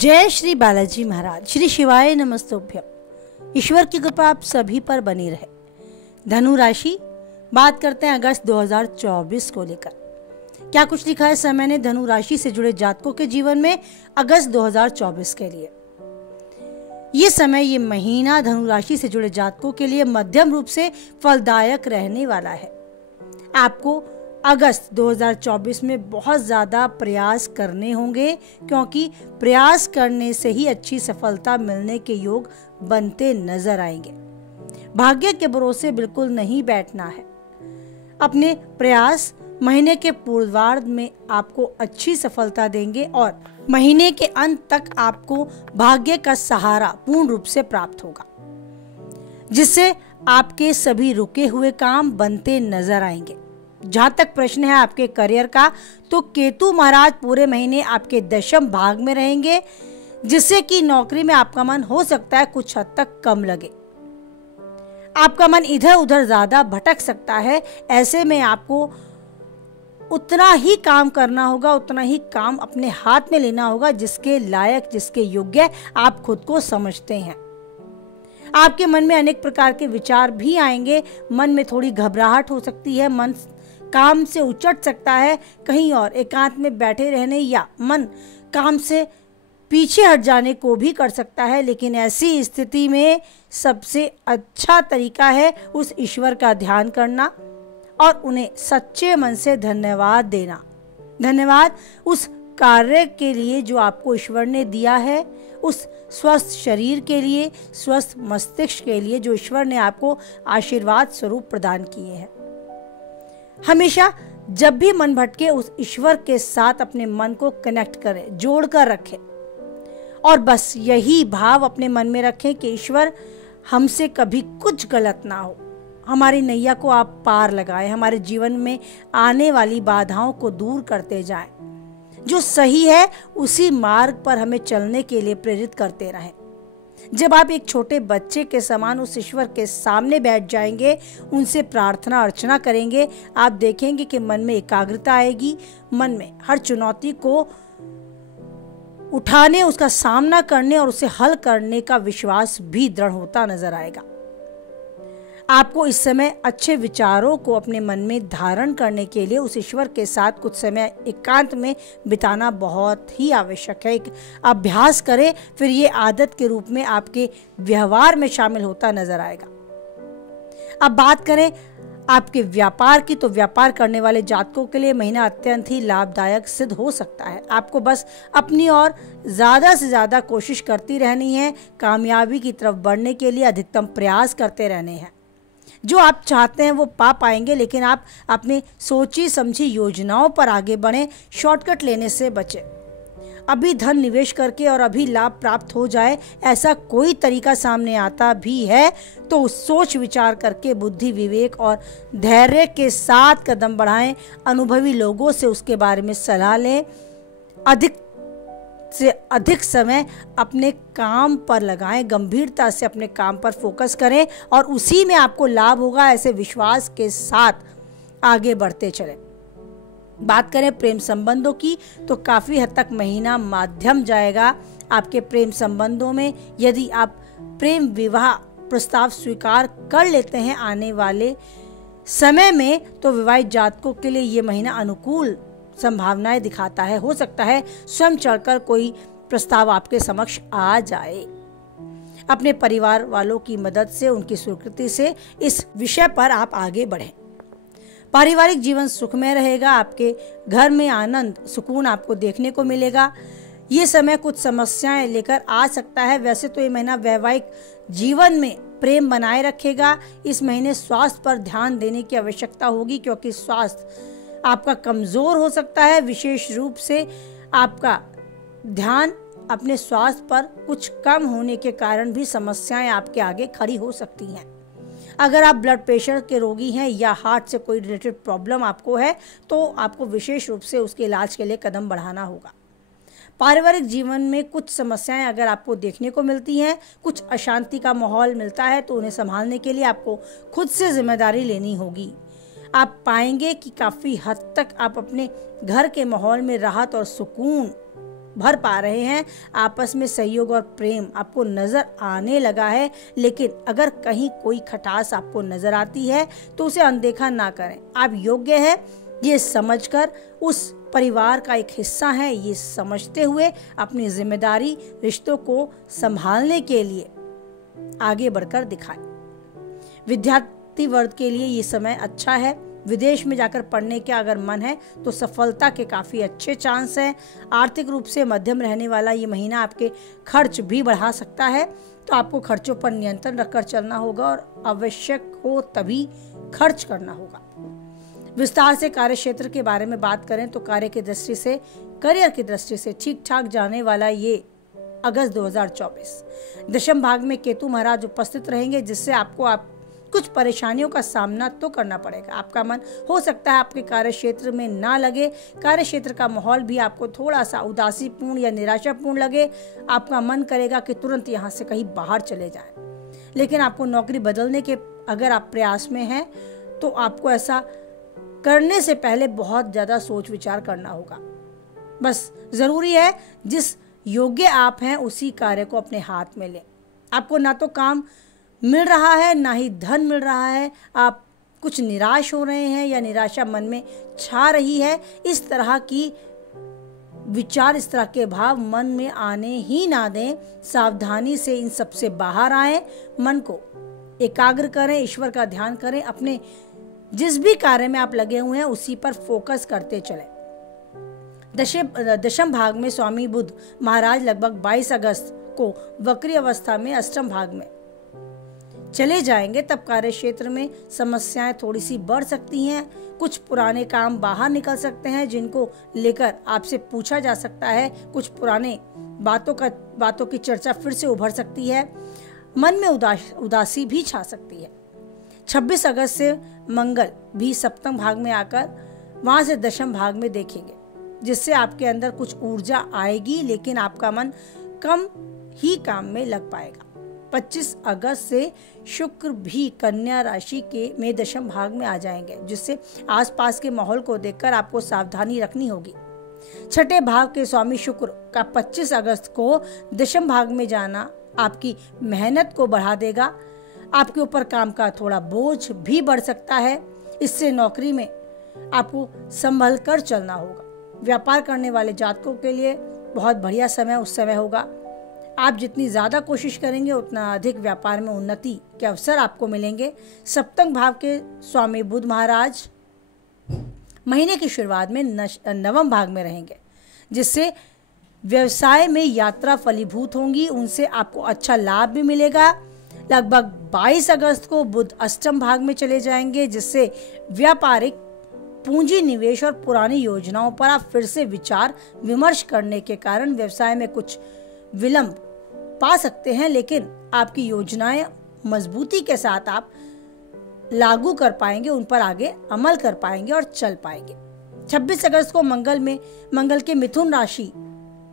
जय श्री बालाजी महाराज। श्री शिवाय नमस्तुभ्यम। ईश्वर की कृपा आप सभी पर बनी रहे। धनु राशि, बात करते हैं अगस्त 2024 को लेकर। क्या कुछ लिखा है समय ने धनु राशि से जुड़े जातकों के जीवन में अगस्त 2024 के लिए। ये समय, ये महीना धनु राशि से जुड़े जातकों के लिए मध्यम रूप से फलदायक रहने वाला है। आपको अगस्त 2024 में बहुत ज़्यादा प्रयास करने होंगे, क्योंकि प्रयास करने से ही अच्छी सफलता मिलने के योग बनते नजर आएंगे। भाग्य के भरोसे बिल्कुल नहीं बैठना है। अपने प्रयास महीने के पूर्वार्ध में आपको अच्छी सफलता देंगे और महीने के अंत तक आपको भाग्य का सहारा पूर्ण रूप से प्राप्त होगा, जिससे आपके सभी रुके हुए काम बनते नजर आएंगे। जहां तक प्रश्न है आपके करियर का, तो केतु महाराज पूरे महीने आपके दशम भाग में रहेंगे, जिससे कि नौकरी में आपका मन हो सकता है कुछ हद तक कम लगे। आपका मन इधर उधर ज्यादा भटक सकता है। ऐसे में आपको उतना ही काम करना होगा, उतना ही काम अपने हाथ में लेना होगा जिसके लायक, जिसके योग्य आप खुद को समझते हैं। आपके मन में अनेक प्रकार के विचार भी आएंगे। मन में थोड़ी घबराहट हो सकती है, मन काम से उचट सकता है, कहीं और एकांत में बैठे रहने या मन काम से पीछे हट जाने को भी कर सकता है। लेकिन ऐसी स्थिति में सबसे अच्छा तरीका है उस ईश्वर का ध्यान करना और उन्हें सच्चे मन से धन्यवाद देना। धन्यवाद उस कार्य के लिए जो आपको ईश्वर ने दिया है, उस स्वस्थ शरीर के लिए, स्वस्थ मस्तिष्क के लिए जो ईश्वर ने आपको आशीर्वाद स्वरूप प्रदान किए हैं। हमेशा जब भी मन भटके, उस ईश्वर के साथ अपने मन को कनेक्ट करें, जोड़कर रखें और बस यही भाव अपने मन में रखें कि ईश्वर, हमसे कभी कुछ गलत ना हो, हमारी नैया को आप पार लगाएं, हमारे जीवन में आने वाली बाधाओं को दूर करते जाएं, जो सही है उसी मार्ग पर हमें चलने के लिए प्रेरित करते रहें। जब आप एक छोटे बच्चे के समान उस ईश्वर के सामने बैठ जाएंगे, उनसे प्रार्थना अर्चना करेंगे, आप देखेंगे कि मन में एकाग्रता आएगी, मन में हर चुनौती को उठाने, उसका सामना करने और उसे हल करने का विश्वास भी दृढ़ होता नजर आएगा। आपको इस समय अच्छे विचारों को अपने मन में धारण करने के लिए उस ईश्वर के साथ कुछ समय एकांत में बिताना बहुत ही आवश्यक है। एक अभ्यास करें, फिर ये आदत के रूप में आपके व्यवहार में शामिल होता नजर आएगा। अब बात करें आपके व्यापार की, तो व्यापार करने वाले जातकों के लिए महीना अत्यंत ही लाभदायक सिद्ध हो सकता है। आपको बस अपनी ओर ज़्यादा से ज़्यादा कोशिश करती रहनी है, कामयाबी की तरफ बढ़ने के लिए अधिकतम प्रयास करते रहने हैं। जो आप चाहते हैं वो पा पाएंगे, लेकिन आप अपनी सोची समझी योजनाओं पर आगे बढ़ें, शॉर्टकट लेने से बचें। अभी धन निवेश करके और अभी लाभ प्राप्त हो जाए, ऐसा कोई तरीका सामने आता भी है तो सोच विचार करके बुद्धि, विवेक और धैर्य के साथ कदम बढ़ाएं। अनुभवी लोगों से उसके बारे में सलाह लें। अधिक से अधिक समय अपने काम पर लगाएं, गंभीरता से अपने काम पर फोकस करें और उसी में आपको लाभ होगा, ऐसे विश्वास के साथ आगे बढ़ते चलें। बात करें प्रेम संबंधों की, तो काफ़ी हद तक महीना माध्यम जाएगा आपके प्रेम संबंधों में। यदि आप प्रेम विवाह प्रस्ताव स्वीकार कर लेते हैं आने वाले समय में, तो विवाहित जातकों के लिए ये महीना अनुकूल संभावनाएं दिखाता है। हो सकता है स्वयं चढ़कर कोई प्रस्ताव आपके समक्ष आ जाए। अपने परिवार वालों की मदद से, उनकी स्वीकृति से इस विषय पर आप आगे बढ़ें। पारिवारिक जीवन सुखमय रहेगा। आपके घर में आनंद, सुकून आपको देखने को मिलेगा। ये समय कुछ समस्याएं लेकर आ सकता है। वैसे तो ये महीना वैवाहिक जीवन में प्रेम बनाए रखेगा। इस महीने स्वास्थ्य पर ध्यान देने की आवश्यकता होगी, क्योंकि स्वास्थ्य आपका कमजोर हो सकता है। विशेष रूप से आपका ध्यान अपने स्वास्थ्य पर कुछ कम होने के कारण भी समस्याएं आपके आगे खड़ी हो सकती हैं। अगर आप ब्लड प्रेशर के रोगी हैं या हार्ट से कोई रिलेटेड प्रॉब्लम आपको है, तो आपको विशेष रूप से उसके इलाज के लिए कदम बढ़ाना होगा। पारिवारिक जीवन में कुछ समस्याएं अगर आपको देखने को मिलती हैं, कुछ अशांति का माहौल मिलता है, तो उन्हें संभालने के लिए आपको खुद से जिम्मेदारी लेनी होगी। आप पाएंगे कि काफ़ी हद तक आप अपने घर के माहौल में राहत और सुकून भर पा रहे हैं। आपस में सहयोग और प्रेम आपको नजर आने लगा है, लेकिन अगर कहीं कोई खटास आपको नजर आती है तो उसे अनदेखा ना करें। आप योग्य हैं ये समझकर, उस परिवार का एक हिस्सा है ये समझते हुए अपनी जिम्मेदारी रिश्तों को संभालने के लिए आगे बढ़कर दिखाएं। विद्यार्थी वर्ग के लिए ये समय अच्छा है। विदेश में जाकर पढ़ने का अगर मन है तो सफलता के काफ़ी अच्छे चांस हैं। आर्थिक रूप से मध्यम रहने वाला ये महीना आपके खर्च भी बढ़ा सकता है, तो आपको खर्चों पर नियंत्रण रखकर चलना होगा और आवश्यक हो तभी खर्च करना होगा। विस्तार से कार्य क्षेत्र के बारे में बात करें तो कार्य की दृष्टि से, करियर की दृष्टि से ठीक ठाक जाने वाला ये अगस्त 2024। दशम भाग में केतु महाराज उपस्थित रहेंगे, जिससे आपको कुछ परेशानियों का सामना तो करना पड़ेगा। आपका मन हो सकता है आपके कार्य क्षेत्र में ना लगे, कार्य क्षेत्र का माहौल भी आपको थोड़ा सा उदासीपूर्ण या निराशापूर्ण लगे। आपका मन करेगा कि तुरंत यहाँ से कहीं बाहर चले जाएं। लेकिन आपको नौकरी बदलने के अगर आप प्रयास में हैं तो आपको ऐसा करने से पहले बहुत ज़्यादा सोच विचार करना होगा। बस ज़रूरी है जिस योग्य आप हैं उसी कार्य को अपने हाथ में लें। आपको ना तो काम मिल रहा है ना ही धन मिल रहा है, आप कुछ निराश हो रहे हैं या निराशा मन में छा रही है। इस तरह की विचार, इस तरह के भाव मन में आने ही ना दें। सावधानी से इन सब से बाहर आएं, मन को एकाग्र करें, ईश्वर का ध्यान करें, अपने जिस भी कार्य में आप लगे हुए हैं उसी पर फोकस करते चलें। दशम भाग में स्वामी बुध महाराज लगभग 22 अगस्त को वक्री अवस्था में अष्टम भाग में चले जाएंगे। तब कार्य क्षेत्र में समस्याएं थोड़ी सी बढ़ सकती हैं। कुछ पुराने काम बाहर निकल सकते हैं जिनको लेकर आपसे पूछा जा सकता है। कुछ पुराने बातों की चर्चा फिर से उभर सकती है। मन में उदासी भी छा सकती है। 26 अगस्त से मंगल भी सप्तम भाग में आकर वहां से दशम भाग में देखेंगे, जिससे आपके अंदर कुछ ऊर्जा आएगी, लेकिन आपका मन कम ही काम में लग पाएगा। 25 अगस्त से शुक्र भी कन्या राशि में दशम भाग में आ जाएंगे, जिससे आसपास के माहौल को देखकर आपको सावधानी रखनी होगी। छठे भाव के स्वामी शुक्र का 25 अगस्त को दशम भाग में जाना आपकी मेहनत को बढ़ा देगा। आपके ऊपर काम का थोड़ा बोझ भी बढ़ सकता है। इससे नौकरी में आपको संभल कर चलना होगा। व्यापार करने वाले जातकों के लिए बहुत बढ़िया समय उस समय होगा। आप जितनी ज़्यादा कोशिश करेंगे उतना अधिक व्यापार में उन्नति के अवसर आपको मिलेंगे। सप्तम भाव के स्वामी बुध महाराज महीने की शुरुआत में नवम भाग में रहेंगे, जिससे व्यवसाय में यात्रा फलीभूत होंगी, उनसे आपको अच्छा लाभ भी मिलेगा। लगभग 22 अगस्त को बुध अष्टम भाग में चले जाएंगे, जिससे व्यापारिक पूंजी निवेश और पुरानी योजनाओं पर आप फिर से विचार विमर्श करने के कारण व्यवसाय में कुछ विलंब पा सकते हैं, लेकिन आपकी योजनाएं मजबूती के साथ आप लागू कर पाएंगे, उन पर आगे अमल कर पाएंगे और चल पाएंगे। 26 अगस्त को मंगल के मिथुन राशि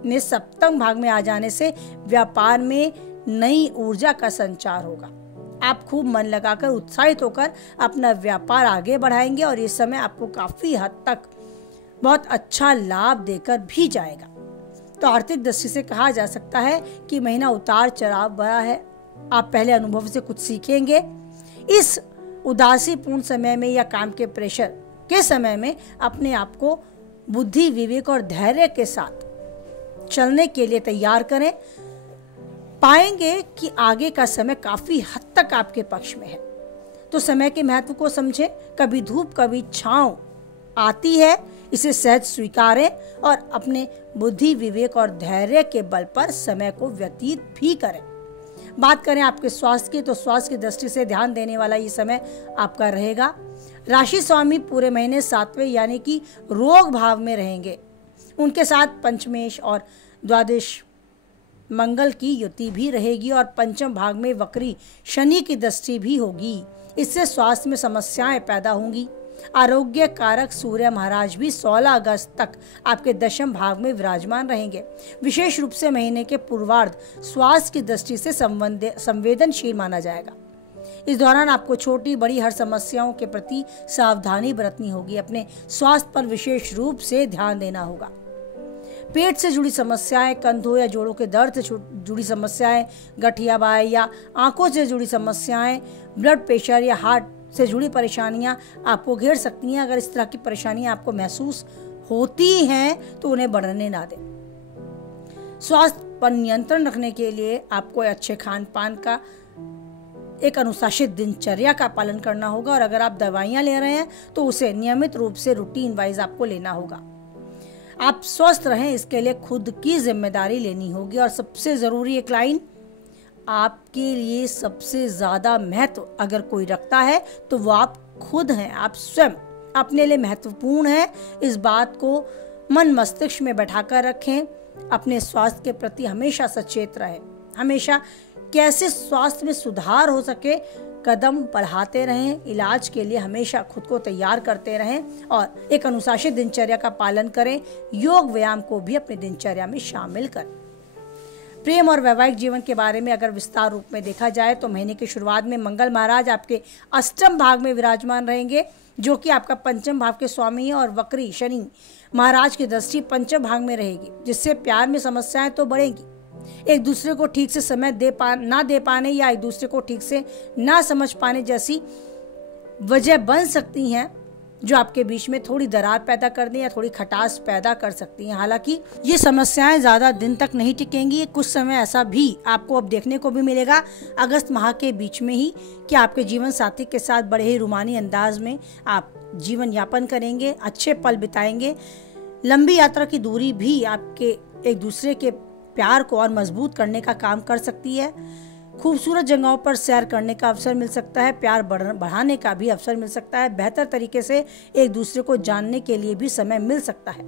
में सप्तम भाग में आ जाने से व्यापार में नई ऊर्जा का संचार होगा। आप खूब मन लगाकर उत्साहित होकर अपना व्यापार आगे बढ़ाएंगे और इस समय आपको काफी हद तक बहुत अच्छा लाभ देकर भी जाएगा। तो आर्थिक दृष्टि से कहा जा सकता है कि महीना उतार चढ़ाव भरा है। आप पहले अनुभव से कुछ सीखेंगे। इस उदासीपूर्ण समय में या काम के प्रेशर के समय में अपने आप को बुद्धि, विवेक और धैर्य के साथ चलने के लिए तैयार करें। पाएंगे कि आगे का समय काफी हद तक आपके पक्ष में है। तो समय के महत्व को समझें। कभी धूप कभी छांव आती है, इसे सहज स्वीकारें और अपने बुद्धि, विवेक और धैर्य के बल पर समय को व्यतीत भी करें। बात करें आपके स्वास्थ्य की, तो स्वास्थ्य की दृष्टि से ध्यान देने वाला ये समय आपका रहेगा। राशि स्वामी पूरे महीने 7वें यानी कि रोग भाव में रहेंगे। उनके साथ पंचमेश और द्वादश मंगल की युति भी रहेगी और पंचम भाग में वक्री शनि की दृष्टि भी होगी। इससे स्वास्थ्य में समस्याएं पैदा होंगी। आरोग्य कारक सूर्य महाराज भी 16 अगस्त तक आपके दशम भाग में विराजमान रहेंगे। विशेष रूप से महीने के पूर्वार्ध स्वास्थ्य की दृष्टि से संवेदनशील माना जाएगा। इस दौरान आपको छोटी बड़ी हर समस्याओं के प्रति सावधानी बरतनी होगी। अपने स्वास्थ्य पर विशेष रूप से ध्यान देना होगा। पेट से जुड़ी समस्याएं, कंधों या जोड़ों के दर्द से जुड़ी समस्याएं, गठिया बाय या आंखों से जुड़ी समस्याएं, ब्लड प्रेशर या हार्ट से जुड़ी परेशानियां आपको घेर सकती हैं। अगर इस तरह की परेशानियां आपको महसूस होती हैं तो उन्हें बढ़ने ना दें। स्वास्थ्य पर नियंत्रण रखने के लिए आपको अच्छे खान पान का, एक अनुशासित दिनचर्या का पालन करना होगा, और अगर आप दवाइयां ले रहे हैं तो उसे नियमित रूप से रूटीन वाइज आपको लेना होगा। आप स्वस्थ रहें इसके लिए खुद की जिम्मेदारी लेनी होगी। और सबसे जरूरी एक लाइन, आपके लिए सबसे ज्यादा महत्व अगर कोई रखता है तो वो आप खुद हैं। आप स्वयं अपने लिए महत्वपूर्ण हैं। इस बात को मन मस्तिष्क में बैठाकर रखें। अपने स्वास्थ्य के प्रति हमेशा सचेत रहें। हमेशा कैसे स्वास्थ्य में सुधार हो सके कदम बढ़ाते रहें। इलाज के लिए हमेशा खुद को तैयार करते रहें और एक अनुशासित दिनचर्या का पालन करें। योग व्यायाम को भी अपनी दिनचर्या में शामिल करें। प्रेम और वैवाहिक जीवन के बारे में अगर विस्तार रूप में देखा जाए तो महीने की शुरुआत में मंगल महाराज आपके अष्टम भाव में विराजमान रहेंगे, जो कि आपका पंचम भाव के स्वामी है, और वक्री शनि महाराज की दृष्टि पंचम भाव में रहेगी, जिससे प्यार में समस्याएं तो बढ़ेंगी। एक दूसरे को ठीक से समय ना दे पाने या एक दूसरे को ठीक से ना समझ पाने जैसी वजह बन सकती हैं, जो आपके बीच में थोड़ी दरार पैदा कर दें या थोड़ी खटास पैदा कर सकती हैं। हालांकि ये समस्याएं ज्यादा दिन तक नहीं टिकेंगी। कुछ समय ऐसा भी आपको अब देखने को भी मिलेगा अगस्त माह के बीच में ही कि आपके जीवन साथी के साथ बड़े ही रूमानी अंदाज में आप जीवन यापन करेंगे, अच्छे पल बिताएंगे। लंबी यात्रा की दूरी भी आपके एक दूसरे के प्यार को और मजबूत करने का काम कर सकती है। खूबसूरत जगहों पर सैर करने का अवसर मिल सकता है। प्यार बढ़ाने का भी अवसर मिल सकता है। बेहतर तरीके से एक दूसरे को जानने के लिए भी समय मिल सकता है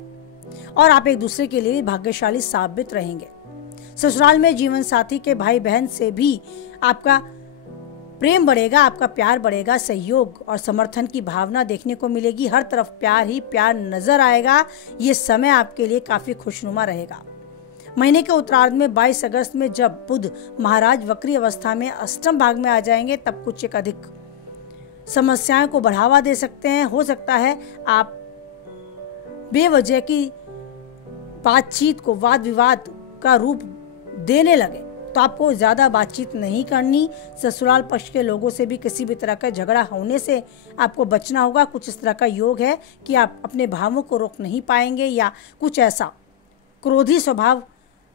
और आप एक दूसरे के लिए भी भाग्यशाली साबित रहेंगे। ससुराल में जीवन साथी के भाई बहन से भी आपका प्रेम बढ़ेगा, आपका प्यार बढ़ेगा। सहयोग और समर्थन की भावना देखने को मिलेगी। हर तरफ प्यार ही प्यार नजर आएगा। ये समय आपके लिए काफी खुशनुमा रहेगा। महीने के उत्तरार्ध में 22 अगस्त में जब बुध महाराज वक्री अवस्था में अष्टम भाग में आ जाएंगे, तब कुछ एक अधिक समस्याओं को बढ़ावा दे सकते हैं। हो सकता है आप बेवजह की बातचीत को वाद विवाद का रूप देने लगे, तो आपको ज्यादा बातचीत नहीं करनी। ससुराल पक्ष के लोगों से भी किसी भी तरह का झगड़ा होने से आपको बचना होगा। कुछ इस तरह का योग है कि आप अपने भावों को रोक नहीं पाएंगे या कुछ ऐसा क्रोधी स्वभाव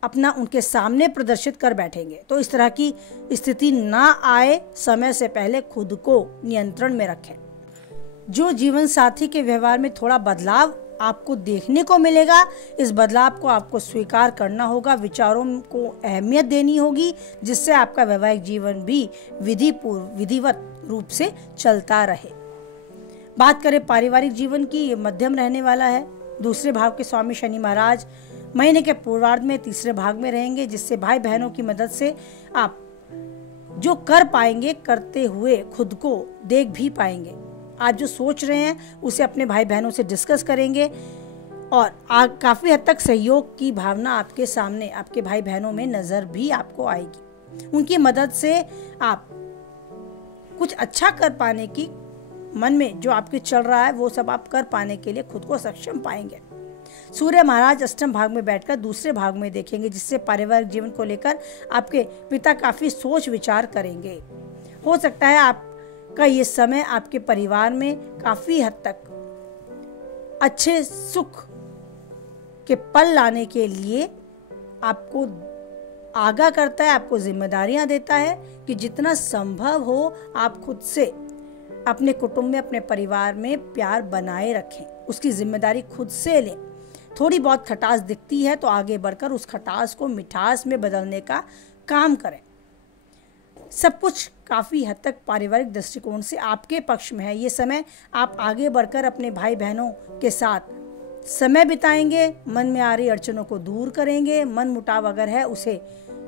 अपना उनके सामने प्रदर्शित कर बैठेंगे। तो इस तरह की स्थिति ना आए, समय से पहले खुद को नियंत्रण में रखें। जो जीवन साथी के व्यवहार में थोड़ा बदलाव आपको देखने को मिलेगा, इस बदलाव को आपको स्वीकार करना होगा। विचारों को अहमियत देनी होगी, जिससे आपका वैवाहिक जीवन भी विधिवत रूप से चलता रहे। बात करें पारिवारिक जीवन की, ये मध्यम रहने वाला है। दूसरे भाव के स्वामी शनि महाराज महीने के पूर्वार्ध में तीसरे भाग में रहेंगे, जिससे भाई बहनों की मदद से आप जो कर पाएंगे करते हुए खुद को देख भी पाएंगे। आप जो सोच रहे हैं उसे अपने भाई बहनों से डिस्कस करेंगे और काफी हद तक सहयोग की भावना आपके सामने आपके भाई बहनों में नजर भी आपको आएगी। उनकी मदद से आप कुछ अच्छा कर पाने की मन में जो आपके चल रहा है वो सब आप कर पाने के लिए खुद को सक्षम पाएंगे। सूर्य महाराज अष्टम भाग में बैठकर दूसरे भाग में देखेंगे, जिससे पारिवारिक जीवन को लेकर आपके पिता काफी सोच विचार करेंगे। हो सकता है आपका ये समय आपके परिवार में काफी हद तक अच्छे सुख के पल लाने के लिए आपको आगाह करता है, आपको जिम्मेदारियां देता है कि जितना संभव हो आप खुद से अपने कुटुंब में, अपने परिवार में प्यार बनाए रखें। उसकी जिम्मेदारी खुद से लें। थोड़ी बहुत खटास दिखती है तो आगे बढ़कर उस खटास को मिठास में बदलने का काम करें। सब कुछ काफ़ी हद तक पारिवारिक दृष्टिकोण से आपके पक्ष में है। ये समय आप आगे बढ़कर अपने भाई बहनों के साथ समय बिताएंगे, मन में आ रही अड़चनों को दूर करेंगे, मन मुटाव अगर है उसे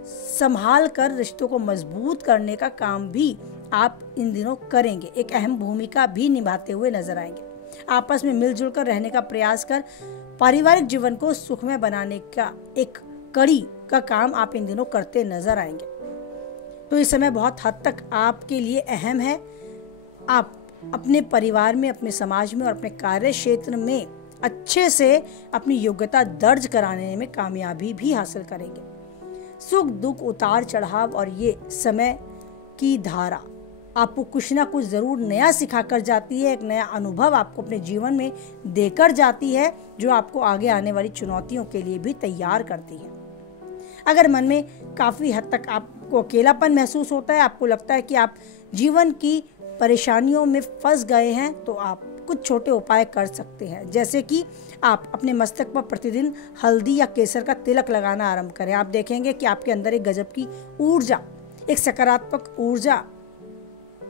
संभाल कर रिश्तों को मजबूत करने का काम भी आप इन दिनों करेंगे। एक अहम भूमिका भी निभाते हुए नजर आएंगे। आपस में मिलजुल कर रहने का प्रयास कर पारिवारिक जीवन को सुखमय बनाने का एक कड़ी का काम आप इन दिनों करते नजर आएंगे। तो इस समय बहुत हद तक आपके लिए अहम है। आप अपने परिवार में, अपने समाज में और अपने कार्य क्षेत्र में अच्छे से अपनी योग्यता दर्ज कराने में कामयाबी भी हासिल करेंगे। सुख दुख उतार चढ़ाव और ये समय की धारा आपको कुछ ना कुछ जरूर नया सिखाकर जाती है। एक नया अनुभव आपको अपने जीवन में देकर जाती है जो आपको आगे आने वाली चुनौतियों के लिए भी तैयार करती है। अगर मन में काफी हद तक आपको अकेलापन महसूस होता है, आपको लगता है कि आप जीवन की परेशानियों में फंस गए हैं, तो आप कुछ छोटे उपाय कर सकते हैं। जैसे कि आप अपने मस्तक पर प्रतिदिन हल्दी या केसर का तिलक लगाना आरंभ करें। आप देखेंगे कि आपके अंदर एक गजब की ऊर्जा, एक सकारात्मक ऊर्जा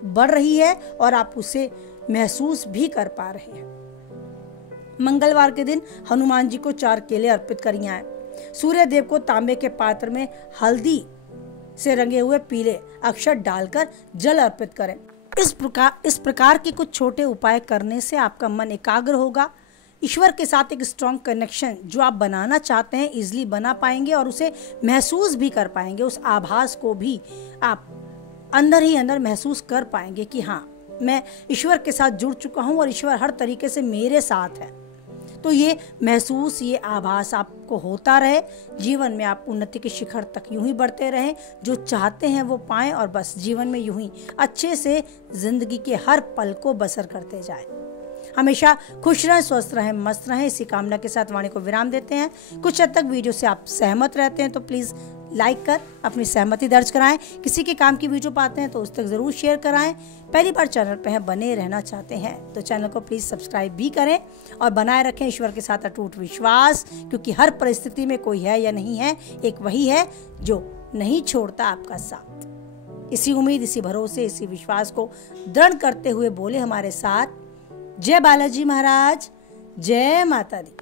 बढ़ रही है और आप उसे महसूस भी कर पा रहे हैं। मंगलवार के दिन हनुमान जी को 4 केले अर्पित करिए आए। सूर्य देव को तांबे के पात्र में हल्दी से रंगे हुए पीले अक्षर डालकर जल अर्पित करें। इस प्रकार के कुछ छोटे उपाय करने से आपका मन एकाग्र होगा। ईश्वर के साथ एक स्ट्रॉन्ग कनेक्शन जो आप बनाना चाहते हैं इजीली बना पाएंगे और उसे महसूस भी कर पाएंगे। उस आभास को भी आप अंदर ही अंदर महसूस कर पाएंगे कि हाँ, मैं ईश्वर के साथ जुड़ चुका हूँ और ईश्वर हर तरीके से मेरे साथ है। तो ये महसूस, ये आभास आपको होता रहे। जीवन में आप उन्नति के शिखर तक यूं ही बढ़ते रहें, जो चाहते हैं वो पाएं और बस जीवन में यूं ही अच्छे से जिंदगी के हर पल को बसर करते जाएं। हमेशा खुश रहें, स्वस्थ रहें, मस्त रहें, इसी कामना के साथ वाणी को विराम देते हैं। कुछ हद तक वीडियो से आप सहमत रहते हैं तो प्लीज़ लाइक कर अपनी सहमति दर्ज कराएं। किसी के काम की वीडियो पाते हैं तो उस तक ज़रूर शेयर कराएं। पहली बार चैनल पे हैं, बने रहना चाहते हैं तो चैनल को प्लीज़ सब्सक्राइब भी करें और बनाए रखें ईश्वर के साथ अटूट विश्वास, क्योंकि हर परिस्थिति में कोई है या नहीं है, एक वही है जो नहीं छोड़ता आपका साथ। इसी उम्मीद, इसी भरोसे, इसी विश्वास को दृढ़ करते हुए बोले हमारे साथ, जय बालाजी महाराज, जय माता दी।